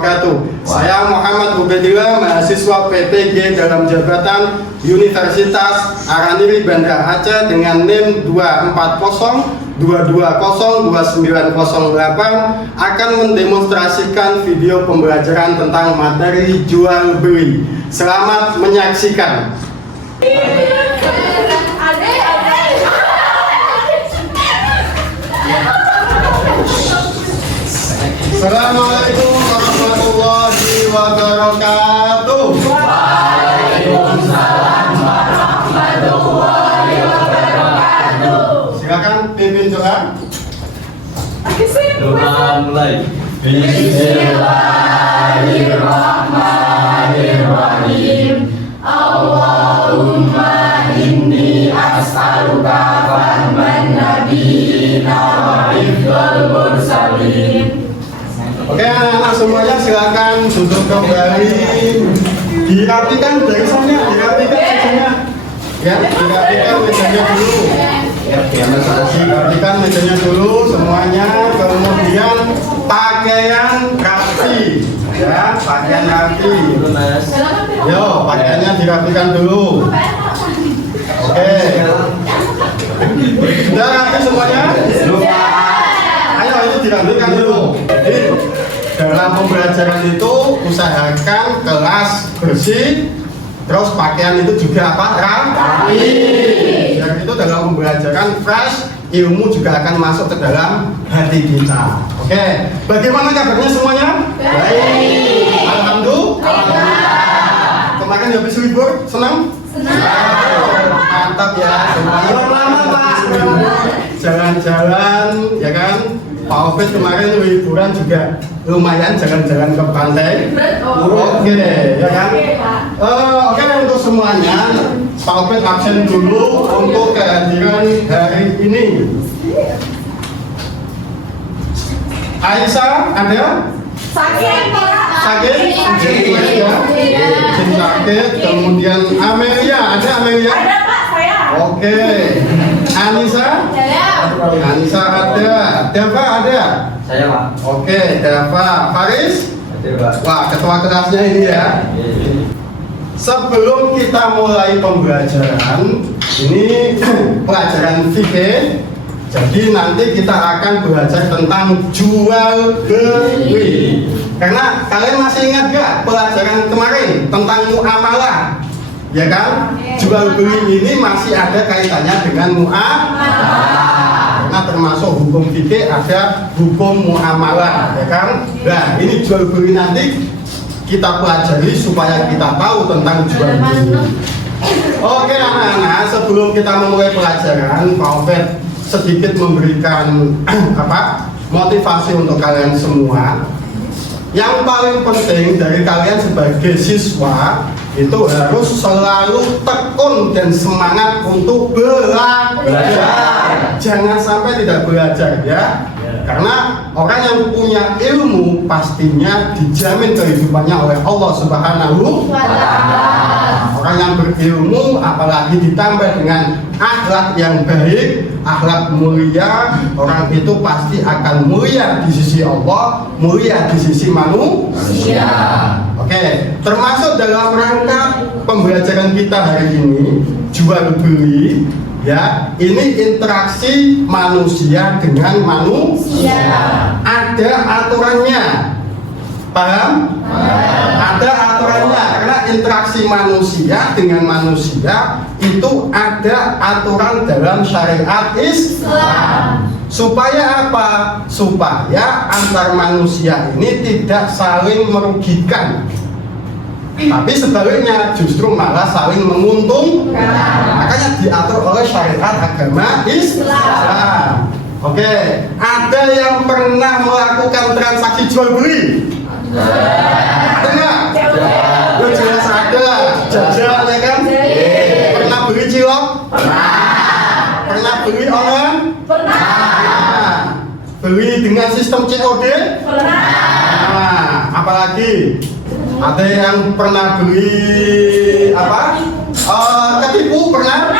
wabarakatuh. Saya Muhammad Ubedillah, mahasiswa PPG dalam jabatan Universitas Araniri Banda Aceh dengan NIM 240-220-2908 akan mendemonstrasikan video pembelajaran tentang materi jual beli. Selamat menyaksikan. Assalamualaikum warahmatullahi wabarakatuh. Waalaikumsalam warahmatullahi wabarakatuh. Silakan pimpin doa. Doa mulai. Bismillahirrahmanirrahim. Allahumma inni as'aluka fahman nabiyina wa hifdzal mursalin. Oke, anak-anak semuanya silakan duduk kembali. Dirapikan barisannya, dirapikan mejanya. Ya, dirapikan mejanya dulu. Dirapikan mejanya dulu semuanya. Kemudian pakaian rapi. Ya, pakaian rapi. Yo, pakaiannya dirapikan dulu. Oke. Sudah rapi semuanya? Ayo ini dirapikan dulu. Jadi, dalam pembelajaran itu usahakan kelas bersih, terus pakaian itu juga apa? Rapi. Dan itu dalam pembelajaran fresh, ilmu juga akan masuk ke dalam hati kita. Oke, bagaimana kabarnya semuanya? Baik. Alhamdulillah. Kemarin habis libur, senang? Senang. Mantap ya semuanya. Jalan-jalan, ya kan? Pak Obed kemarin liburan juga lumayan jalan-jalan ke pantai. Oke, ya kan? Oke untuk semuanya, Pak Obed absen dulu untuk kehadiran hari ini. Aisyah ada? Sakit, Pak. Sakit? Izin sakit. Kemudian Amelia, ada Amelia? Ada, Pak, saya. Oke. Anissa? Ada. Anissa ada. Dava ada? Saya, Pak. Oke, Dava. Faris? Ada, Pak. Wah, ketua kelasnya ini ya. Sebelum kita mulai pembelajaran, ini pelajaran fikih. Jadi nanti kita akan belajar tentang jual beli. Karena kalian masih ingat gak pelajaran kemarin tentang muamalah? Ya kan? Jual beli ini masih ada kaitannya dengan muamalah. Karena termasuk hukum fikih ada hukum muamalah, ya kan? Nah, ini jual beli nanti kita pelajari supaya kita tahu tentang jual beli. Oke anak-anak, sebelum kita memulai pelajaran, Pak Obed sedikit memberikan motivasi untuk kalian semua. Yang paling penting dari kalian sebagai siswa itu harus selalu tekun dan semangat untuk belajar. Jangan sampai tidak belajar ya. Karena orang yang punya ilmu pastinya dijamin kehidupannya oleh Allah Subhanahu wa Ta'ala. Orang yang berilmu apalagi ditambah dengan akhlak yang baik, akhlak mulia, orang itu pasti akan mulia di sisi Allah, mulia di sisi manusia. Oke, termasuk dalam rangka pembelajaran kita hari ini, jual beli. Ya, ini interaksi manusia dengan manusia. Ada aturannya, paham? Ada aturannya karena interaksi manusia dengan manusia itu ada aturan dalam syariat Islam. Supaya apa? Supaya antar manusia ini tidak saling merugikan. Tapi sebaliknya justru malah saling menguntungkan. Makanya diatur oleh syariat agama Islam. Oke, ada yang pernah melakukan transaksi jual beli? Ada nggak? Ada. Jelas ada. Jajal ya kan? Pernah beli cilok? Pernah. Pernah beli online? Pernah. Beli dengan sistem COD? Pernah. Nah, apalagi? Ada yang pernah beli ketipu pernah?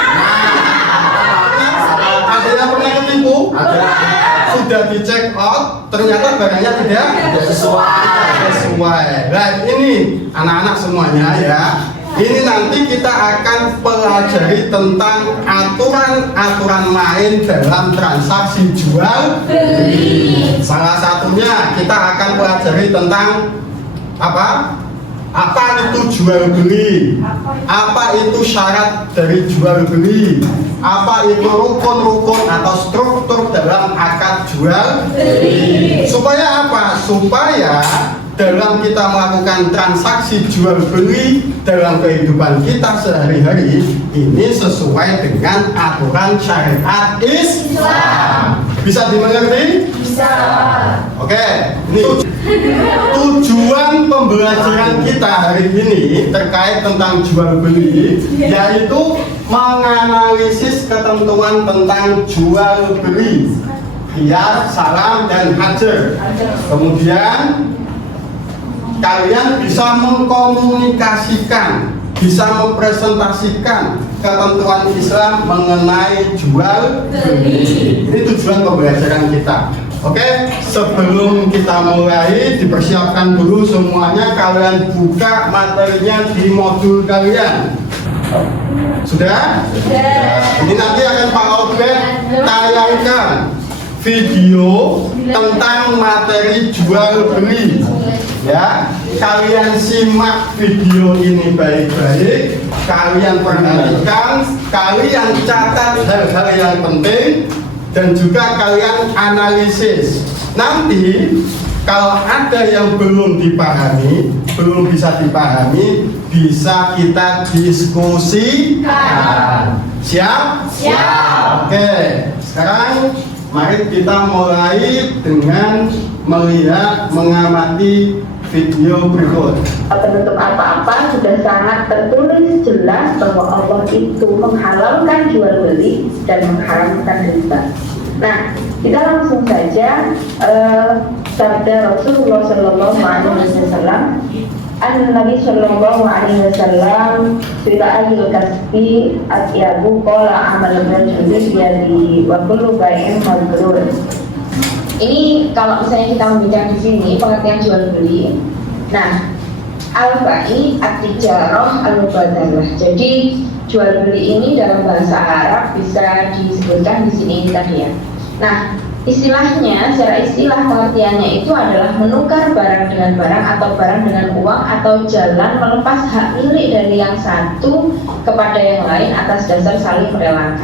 Ada yang pernah ketipu? Ada. sudah di check out, ternyata barangnya tidak sesuai. Nah, ini anak-anak semuanya ya. Ini nanti kita akan pelajari tentang aturan-aturan main dalam transaksi jual beli. Salah satunya kita akan pelajari tentang apa? Apa itu jual beli? Apa itu syarat dari jual beli? Apa itu rukun-rukun atau struktur dalam akad jual beli? Supaya apa? Supaya dalam kita melakukan transaksi jual beli dalam kehidupan kita sehari-hari ini sesuai dengan aturan syariat Islam. Bisa dimengerti? Bisa. Oke, ini tujuan pembelajaran kita hari ini terkait tentang jual beli, yaitu menganalisis ketentuan tentang jual beli, qiyas, salam, dan hajar. Kemudian kalian bisa mengkomunikasikan, bisa mempresentasikan ketentuan Islam mengenai jual beli. Ini tujuan pembelajaran kita. Oke, sebelum kita mulai, dipersiapkan dulu semuanya. Kalian buka materinya di modul kalian. Sudah? Ini nanti akan Pak Obed tayangkan video tentang materi jual beli. Ya, kalian simak video ini baik-baik, kalian perhatikan, kalian catat hal-hal yang penting, dan juga kalian analisis. Nanti kalau ada yang belum dipahami, belum bisa dipahami, bisa kita diskusikan. Siap? Siap. Oke, sekarang mari kita mulai dengan melihat, mengamati video berikut. Penutup apa-apa sudah sangat tertulis jelas bahwa Allah itu menghalalkan jual beli dan mengharamkan riba. Nah, kita langsung saja sabda Rasulullah Shallallahu Alaihi Wasallam. Nabi Shallallahu Alaihi Wasallam bila ayul kasbi atyabu qala amal rajuli biyadi wa kullu bai'in mabrur. Ini kalau misalnya kita membincang di sini pengertian jual beli. Nah, al-bai at-tijarah al-mubadalah. Jadi jual beli ini dalam bahasa Arab bisa disebutkan di sini tadi ya. Nah, istilahnya, secara istilah pengertiannya itu adalah menukar barang dengan barang atau barang dengan uang atau jalan melepas hak milik dari yang satu kepada yang lain atas dasar saling merelakan.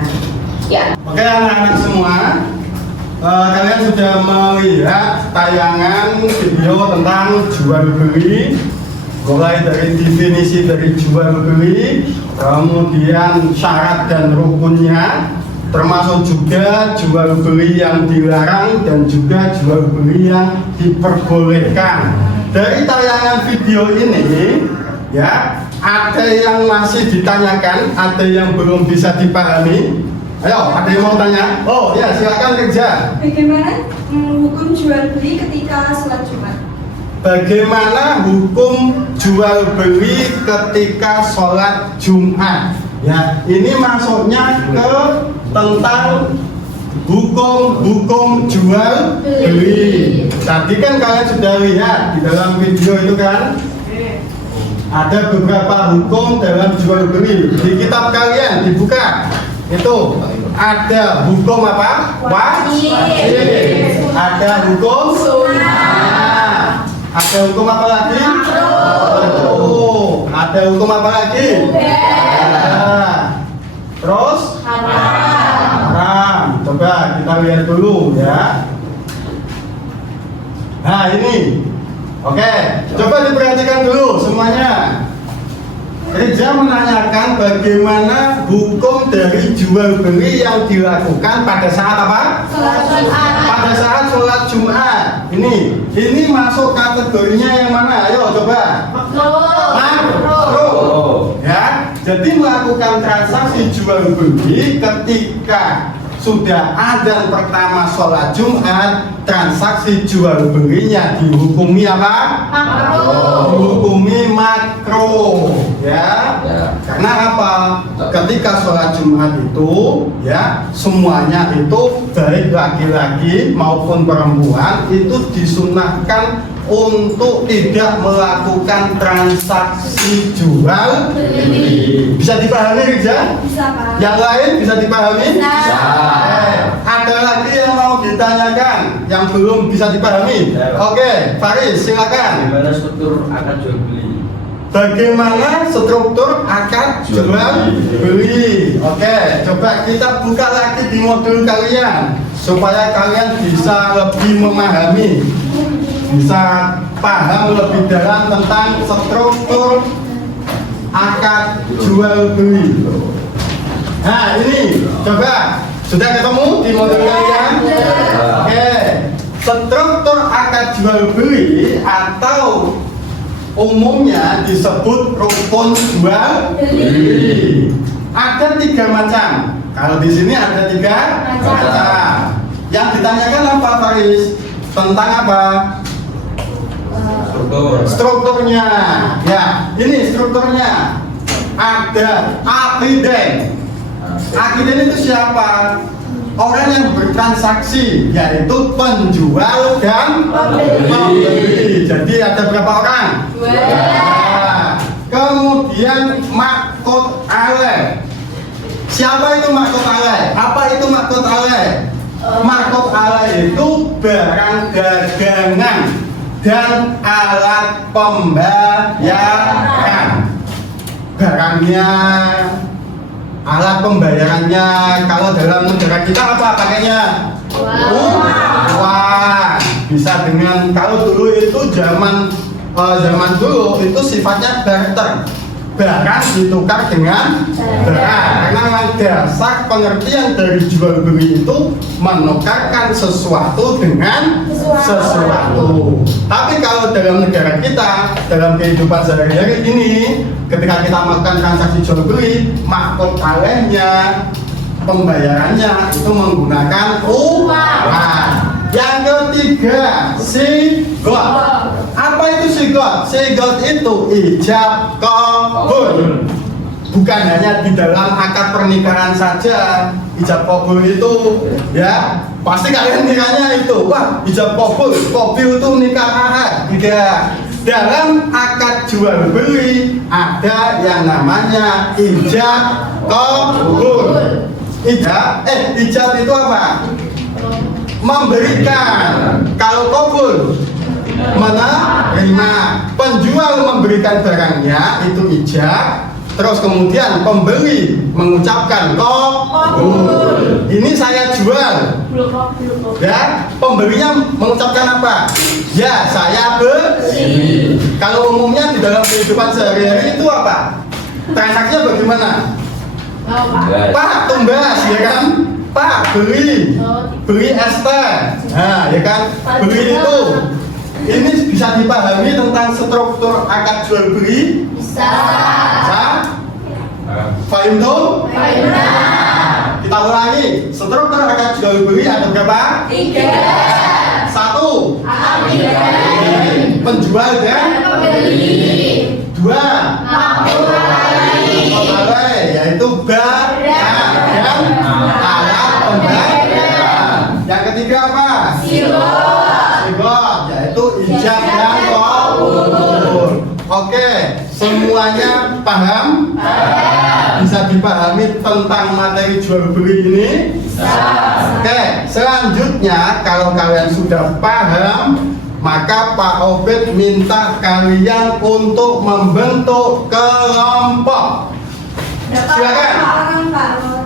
Ya. Oke anak-anak semua, kalian sudah melihat tayangan video tentang jual beli, mulai dari definisi dari jual beli, kemudian syarat dan rukunnya, termasuk juga jual beli yang dilarang dan juga jual beli yang diperbolehkan. Dari tayangan video ini, ya, ada yang masih ditanyakan, ada yang belum bisa dipahami. Ayo, ada yang mau tanya? Oh ya, silakan kerja. Bagaimana hukum jual beli ketika sholat Jumat? Bagaimana hukum jual beli ketika sholat Jumat? Ya, ini masuknya ke tentang hukum jual beli. Tadi kan kalian sudah lihat di dalam video itu kan, ada beberapa hukum dalam jual beli. Di kitab kalian dibuka, itu ada hukum apa? Wajib. Ada hukum sunnah. Ada hukum apa lagi? Ada hukum apa lagi? Terus? Haram. Coba kita lihat dulu ya. Nah ini, oke. Coba diperhatikan dulu semuanya. Reza menanyakan bagaimana hukum dari jual beli yang dilakukan pada saat apa? Pada saat sholat Jumat. Ini masuk kategorinya yang mana? Ayo coba. Makruh. Ya. Jadi melakukan transaksi jual beli ketika sudah adzan pertama sholat Jumat, transaksi jual belinya dihukumi apa? Dihukumi makruh, ya. Karena apa? Ketika sholat Jumat itu, ya, semuanya itu baik laki-laki maupun perempuan itu disunahkan untuk tidak melakukan transaksi jual beli. Bisa dipahami, Rizal? Bisa, Pak. Yang lain bisa dipahami? Bisa. Ada lagi yang mau ditanyakan yang belum bisa dipahami? Oke, Faris, silakan. Gimana struktur akad jual beli? Bagaimana struktur akad jual beli? Oke, coba kita buka lagi di modul kalian supaya kalian bisa lebih memahami, bisa paham lebih dalam tentang struktur akad jual beli. Nah, ini coba sudah ketemu di modul kalian? Oke, struktur akad jual beli atau umumnya disebut rukun jual beli. Ada 3 macam. Kalau di sini ada 3 macam. Yang ditanyakan apa, Faris? Tentang apa? Strukturnya. Ya, ini strukturnya. Ada akiden. Akiden itu siapa? Orang yang bertransaksi, yaitu penjual dan pembeli. Jadi ada berapa orang? 2. Nah, kemudian makud alaih. Siapa itu makud alaih? Apa itu makud alaih? Makud alaih itu barang dagangan dan alat pembayaran. Barangnya, alat pembayarannya, kalau dalam negara kita apa pakainya? Uang. Bisa dengan, kalau dulu itu zaman dulu itu sifatnya barter. Barang ditukar dengan barang. Karena dasar pengertian dari jual beli itu menukarkan sesuatu dengan sesuatu. Tapi kalau dalam negara kita, dalam kehidupan sehari-hari ini, ketika kita melakukan transaksi jual beli, makud alaihnya, pembayarannya itu menggunakan uang. Yang ketiga, sigot. Apa itu sigot? Sigot itu ijab qabul. Bukan hanya di dalam akad pernikahan saja. Ijab qabul itu, ya, pasti kalian nikahnya itu, wah, ijab qabul, qabul itu nikah ahad. Tidak. Dalam akad jual beli ada yang namanya ijab qabul. Ijab itu apa? Memberikan. Kalau qabul menerima. Penjual memberikan barangnya itu ijab. Terus kemudian pembeli mengucapkan qabul. Ini saya jual. Ya, pembelinya mengucapkan apa? Ya, saya beli. Kalau umumnya di dalam kehidupan sehari-hari itu apa? Transaksinya bagaimana? Pak, tumbas, ya kan? Pak, beli es teh. Nah, ya kan? Beli itu. Ini bisa dipahami tentang struktur akad jual beli? Bisa. Fahim tuh? Kita ulangi. Struktur akad jual beli ada berapa? 3. 1. Penjual dan pembeli. 2. Makud alaih, yaitu barang dan alat pembayaran. Yang ketiga apa? Sigot, yaitu ijab dan qabul. Oke, semuanya paham? Bisa dipahami tentang materi jual beli ini? Oke, selanjutnya kalau kalian sudah paham, maka Pak Obed minta kalian untuk membentuk kelompok. Silakan.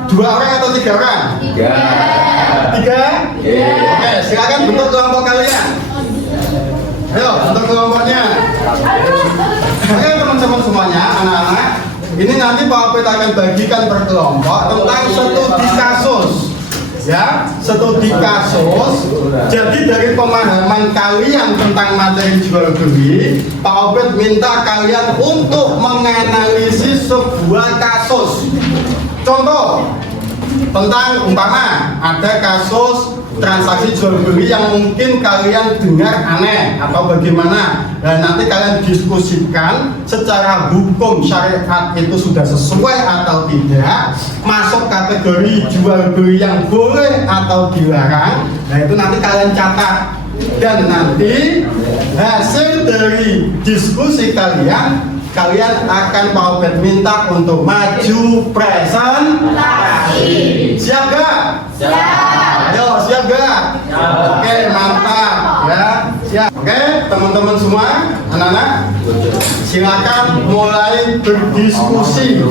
2 orang atau 3 orang? 3. Oke, silakan bentuk kelompok kalian. Ayo, bentuk kelompoknya. Oke, teman-teman semuanya, anak-anak, ini nanti Pak Obed akan bagikan per kelompok tentang studi kasus. Ya, studi kasus. Jadi dari pemahaman kalian tentang materi jual beli, Pak Obed minta kalian untuk menganalisis sebuah kasus. Contoh, tentang umpama ada kasus transaksi jual beli yang mungkin kalian dengar aneh atau bagaimana, dan nanti kalian diskusikan secara hukum syariat itu sudah sesuai atau tidak, masuk kategori jual beli yang boleh atau dilarang. Nah itu nanti kalian catat, dan nanti hasil dari diskusi kalian akan mau minta untuk maju presentasi. Siap gak? Siap. Ayo siap gak? Siap. Oke mantap ya. Siap. Oke teman-teman semua, anak-anak silakan mulai berdiskusi.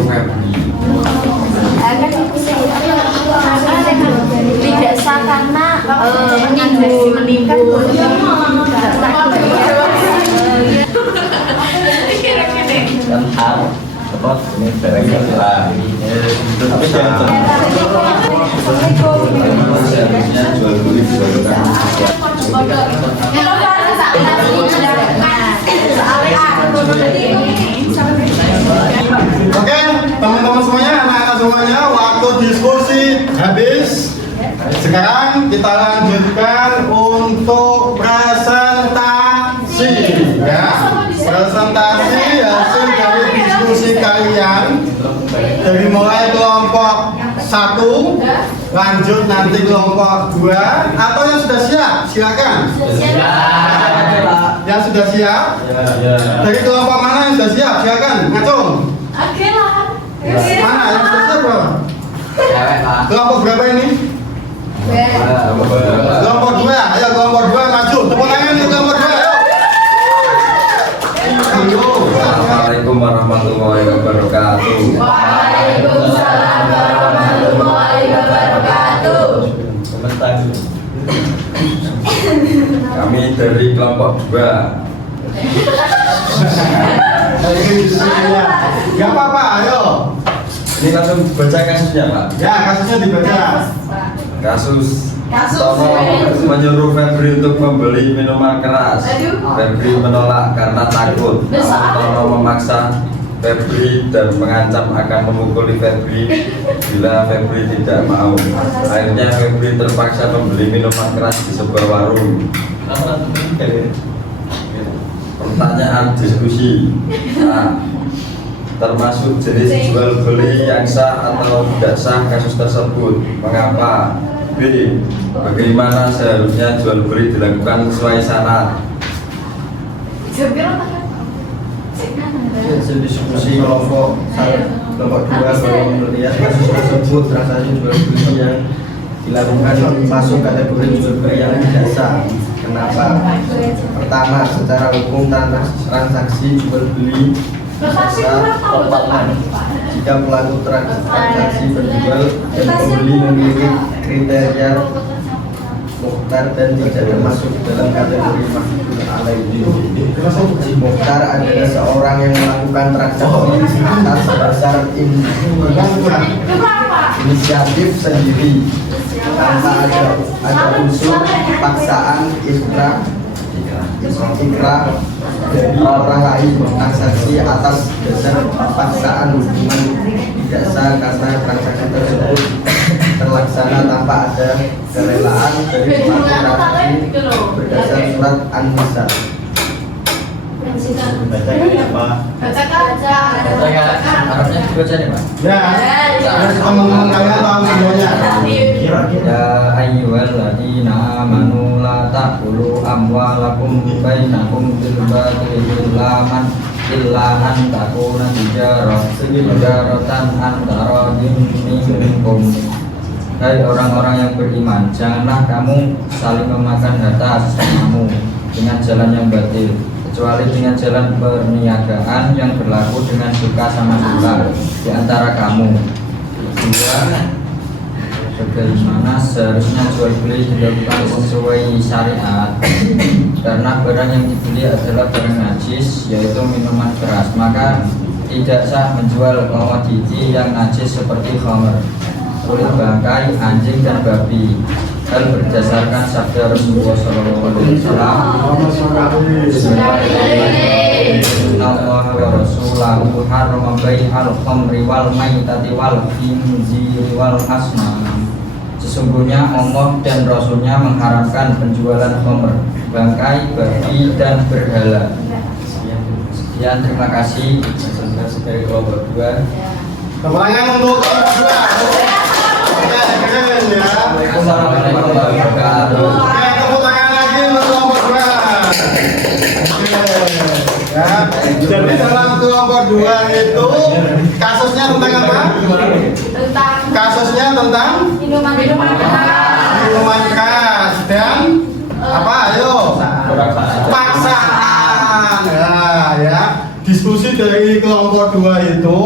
Tidak sah karena menimbun Tentang apa ini barangnya lah. Tapi jangan seharusnya jual beli Oke teman-teman semuanya, anak-anak semuanya, waktu diskusi habis. Sekarang kita lanjutkan untuk presentasi ya. Presentasi hasil dari diskusi kalian dari mulai kelompok 1 lanjut nanti kelompok 2, atau yang sudah siap silakan. Yang sudah siap dari kelompok mana yang sudah siap silakan ngacung. Mana yang sudah siap berapa? Kelompok berapa ini? Kelompok 2, ayo kelompok 2 maju. Tepuk tangan nih kelompok 2, ayo. Assalamualaikum warahmatullahi wabarakatuh. Waalaikumsalam warahmatullahi wabarakatuh. Kami dari kelompok 2. Gak apa-apa, ayo. Ini langsung baca kasusnya, Pak. Ya, kasusnya dibaca. Kasus Tono menyuruh Febri untuk membeli minuman keras. Febri menolak karena takut. Tono memaksa Febri dan mengancam akan memukuli Febri bila Febri tidak mau. Akhirnya Febri terpaksa membeli minuman keras di sebuah warung. Pertanyaan diskusi. A. Termasuk jenis jual beli yang sah atau tidak sah kasus tersebut. Mengapa? B. Bagaimana seharusnya jual beli dilakukan sesuai syarat? Hasil diskusi kelompok 2 bahwa melihat kasus tersebut transaksi jual beli yang dilakukan masuk kategori jual beli yang tidak sah. Kenapa? Pertama, secara hukum transaksi jual beli sah jika pelaku transaksi berjual dan pembeli memiliki kriteria mukhtar dan tidak termasuk dalam kategori mahfud alaihi. Mukhtar adalah seorang yang melakukan transaksi atas dasar inisiatif sendiri tanpa ada unsur paksaan ikrar dari orang lain. Transaksi atas dasar paksaan hubungan tidak sah karena transaksi tersebut terlaksana tanpa ada kerelaan dari pelaku transaksi berdasar surat An-Nisa. Harusnya dibaca nih, Pak. Ya, harus teman-teman kalian tahu semuanya. Ya ayyuhalladzina amanu la ta'kulu amwalakum bainakum bil batili illa an takuna tijaratan antara minkum. Hai orang-orang yang beriman, janganlah kamu saling memakan harta sesamamu dengan jalan yang batil, kecuali dengan jalan perniagaan yang berlaku dengan suka sama suka di antara kamu. Bagaimana seharusnya jual beli dilakukan sesuai syariat, karena barang yang dibeli adalah barang najis, yaitu minuman keras, maka tidak sah menjual komoditi yang najis seperti khamr, kulit bangkai, anjing dan babi. Hal berdasarkan sabda Rasulullah SAW. Innallaha wa rasulahu harrama bai'al khamri wal maitati wal khinziri wal asnam. Sesungguhnya Allah dan Rasulnya mengharamkan penjualan khamr, bangkai, babi, dan berhala. Sekian, terima kasih. Presentasi dari kelompok 2. Tepuk tangan untuk kelompok 2. Oke, keren ya. Assalamualaikum warahmatullahi wabarakatuh. Oke, tepuk tangan lagi untuk kelompok 2. Oke, ya. Jadi dalam kelompok 2 itu kasusnya tentang apa? Kasusnya tentang minuman minuman keras dan apa? Ayo. Paksaan. Ya. Diskusi dari kelompok 2 itu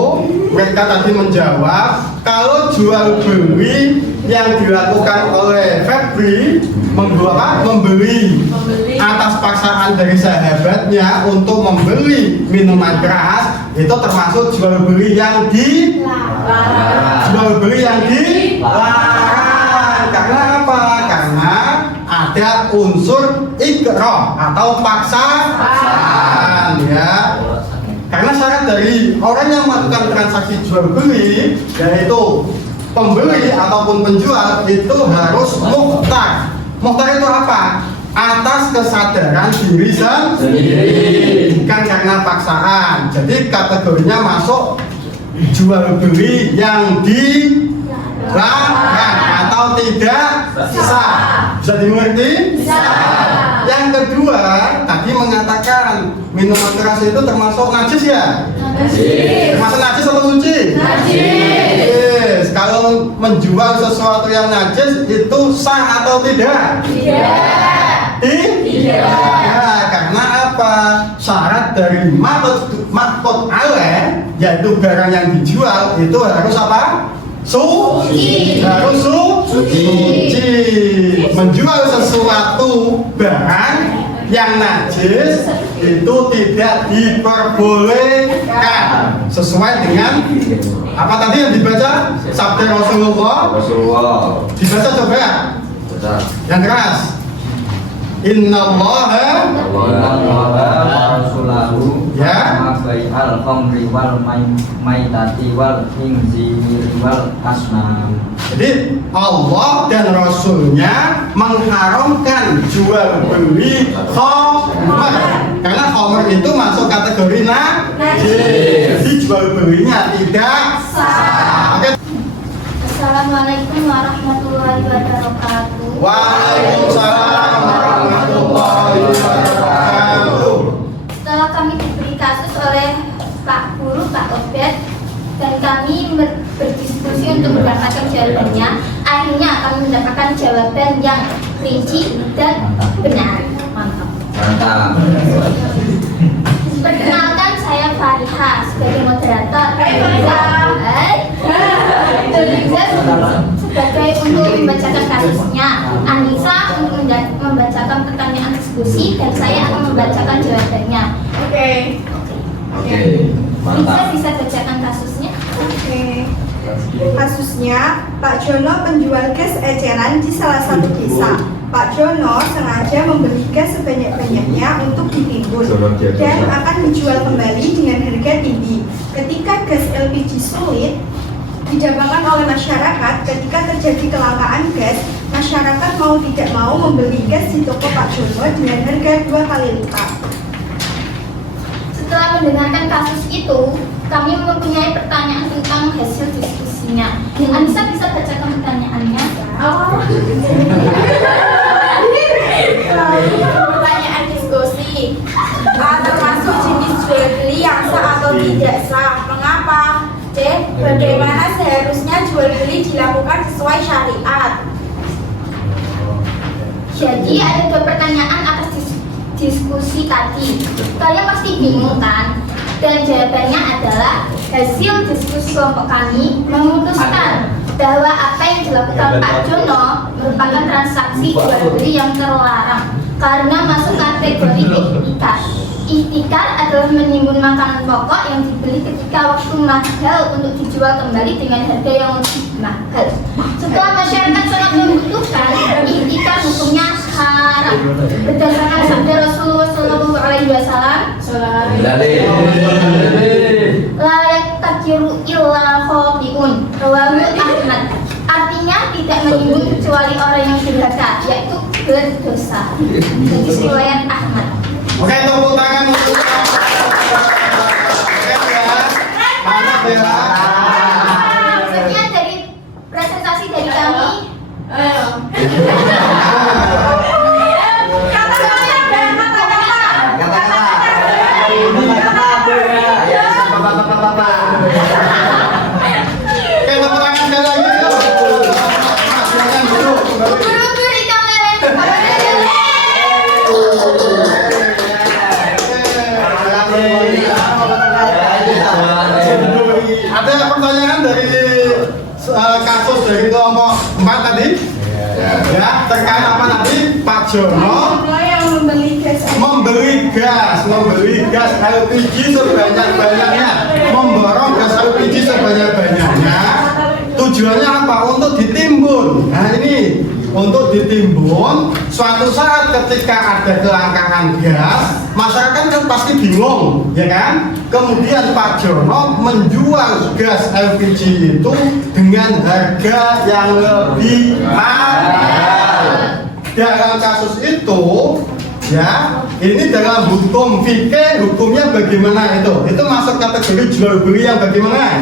mereka tadi menjawab kalau jual beli yang dilakukan oleh Febri membeli atas paksaan dari sahabatnya untuk membeli minuman keras itu termasuk jual beli yang dilarang. Karena apa? Karena ada unsur ikrah atau paksaan ya. Karena syarat dari orang yang melakukan transaksi jual beli yaitu pembeli ataupun penjual itu harus mukhtar. Mukhtar itu apa? Atas kesadaran diri sendiri, bukan karena paksaan. Jadi kategorinya masuk jual beli yang dilarang atau tidak sah. Bisa dimengerti? Yang kedua, tadi mengatakan minuman keras itu termasuk najis ya? Termasuk najis atau suci? Yes. Kalau menjual sesuatu yang najis itu sah atau tidak? Tidak. Ya, karena apa? Syarat dari maqtud alaih yaitu barang yang dijual itu harus apa? Suci. Harus suci. Menjual sesuatu barang yang najis itu tidak diperbolehkan sesuai dengan apa tadi yang dibaca sabda Rasulullah. Dibaca coba yang keras. Innallaha Rasulahu ya bai'al khamri wal maitati wal khinziri wal asnam. Jadi Allah dan Rasulnya mengharamkan jual beli khamr karena khamr itu masuk kategori najis. Jadi jual belinya tidak sah. Oke. Assalamualaikum warahmatullahi wabarakatuh. Waalaikumsalam warahmatullahi wabarakatuh. Setelah kami diberi kasus oleh Pak Guru, Pak Obed, dan kami berdiskusi untuk mendapatkan jawabannya, akhirnya kami mendapatkan jawaban yang rinci dan benar. Mantap. Perkenalkan, saya Fariha sebagai moderator. Sebagai untuk membacakan kasusnya, Anissa untuk membacakan pertanyaan diskusi, dan saya akan membacakan jawabannya. Oke. Anissa bisa bacakan kasusnya? Oke. Kasusnya, Pak Jono penjual gas eceran di salah satu desa. Pak Jono sengaja membeli gas sebanyak-banyaknya untuk ditimbun dan akan dijual kembali dengan harga tinggi. Ketika gas LPG sulit didapatkan oleh masyarakat, ketika terjadi kelangkaan gas, masyarakat mau tidak mau membeli gas di toko Pak Jono dengan harga 2 kali lipat. Setelah mendengarkan kasus itu, kami mempunyai pertanyaan tentang hasil diskusinya. Anissa bisa bacakan pertanyaannya? Pertanyaan diskusi. Termasuk jenis jual beli yang sah atau tidak sah? Mengapa? C. Bagaimana seharusnya jual beli dilakukan sesuai syariat? Jadi ada 2 pertanyaan atas diskusi tadi. Kalian pasti bingung kan? Dan jawabannya adalah hasil diskusi kelompok kami memutuskan bahwa apa yang dilakukan Pak Jono merupakan transaksi jual beli yang terlarang karena masuk kategori ihtikar. Ihtikar adalah menimbun makanan pokok yang dibeli ketika waktu mahal untuk dijual kembali dengan harga yang lebih mahal. Setelah masyarakat sangat membutuhkan, ihtikar hukumnya haram. Berdasarkan sabda Rasulullah SAW, layak takiru illa khotiun rawahu Ahmad. Artinya tidak menimbun kecuali orang yang durhaka, yaitu berdosa. Hadis riwayat Ahmad. Oke, tepuk tangan untuk Oke ya. Mana Bella? Maksudnya dari presentasi dari kami. Oke, tepuk tangan sekali lagi. Silakan duduk. Guru-guru di kamera. Ada pertanyaan dari kasus dari kelompok 4 tadi? Ya, terkait apa tadi? Pak Jono yang membeli gas LPG sebanyak-banyaknya, memborong gas LPG sebanyak-banyaknya. Tujuannya apa? Untuk ditimbun. Nah ini untuk ditimbun. Suatu saat ketika ada kelangkaan gas, masyarakat kan pasti bingung, ya kan? Kemudian Pak Jono menjual gas LPG itu dengan harga yang lebih mahal. Dalam kasus itu, ya, ini dalam hukum fikih, hukumnya bagaimana itu? Itu masuk kategori jual beli yang bagaimana?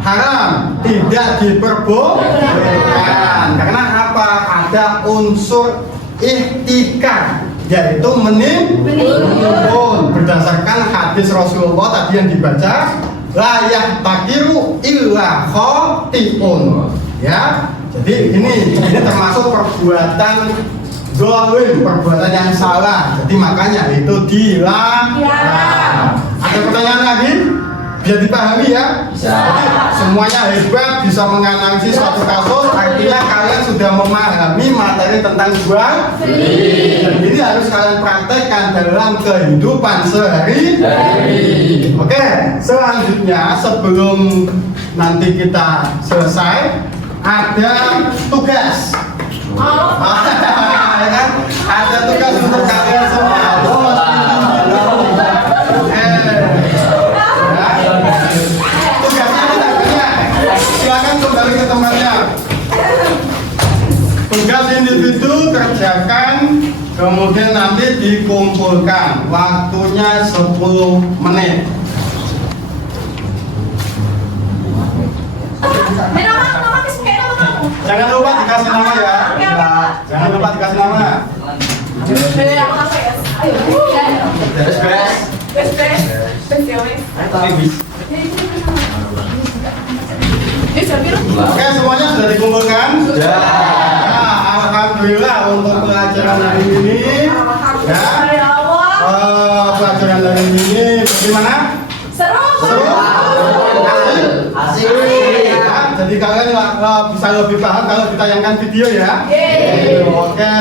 Haram, tidak diperbolehkan. Karena apa? Ada unsur ihtikar, yaitu menimbun. Berdasarkan hadis Rasulullah tadi yang dibaca, layak takiru illa khotiun. Ya, jadi ini termasuk perbuatan zalim, perbuatan yang salah. Jadi makanya itu dilarang. Ada pertanyaan lagi? Bisa dipahami ya? Bisa. Jadi semuanya hebat, bisa menganalisis suatu kasus, artinya kalian sudah memahami materi tentang jual beli. Dan ini harus kalian praktekkan dalam kehidupan sehari-hari. Oke, selanjutnya sebelum nanti kita selesai, ada tugas. Ya kan? Ada tugas untuk kalian semua. Silakan kembali ke tempatnya. Tugas individu kerjakan, kemudian nanti dikumpulkan. Waktunya 10 menit. Jangan lupa dikasih nama ya. Jangan lupa dikasih nama. Oke, semuanya sudah dikumpulkan? Sudah. Nah, alhamdulillah untuk pelajaran hari ini. Ya. Pelajaran hari ini bagaimana? Seru. Asik. Ya, jadi kalian bisa lebih paham kalau ditayangkan video ya. Oke.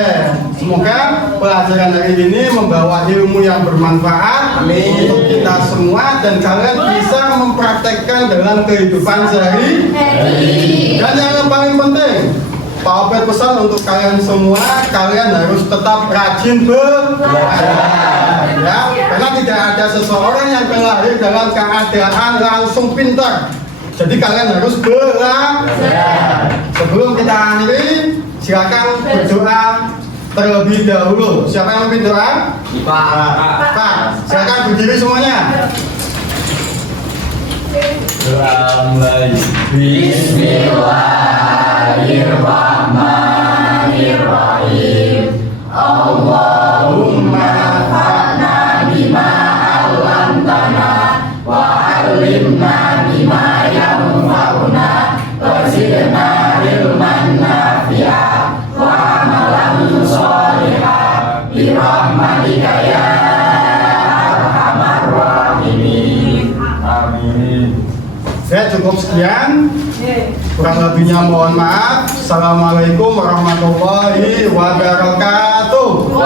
Semoga pelajaran hari ini membawa ilmu yang bermanfaat untuk kita semua dan kalian bisa mempraktekkan dalam kehidupan sehari-hari. Dan yang paling penting, Pak Obed pesan untuk kalian semua, kalian harus tetap rajin belajar, ya. Karena tidak ada seseorang yang terlahir dalam keadaan langsung pintar. Jadi kalian harus belajar. Sebelum kita akhiri, silakan berdoa terlebih dahulu. Siapa yang memimpin doa? Pak, silakan berdiri semuanya. Bismillahirrahmanirrahim. Allahumma fa'na bima 'allamtana wa 'allimna bima yanfa'una wa zidna ilman nafi'a wa amalan sholihan bi rahmatika ya arhamar rahimin. Amin. Saya cukup sekian. Kurang lebihnya mohon maaf. Assalamualaikum warahmatullahi wabarakatuh.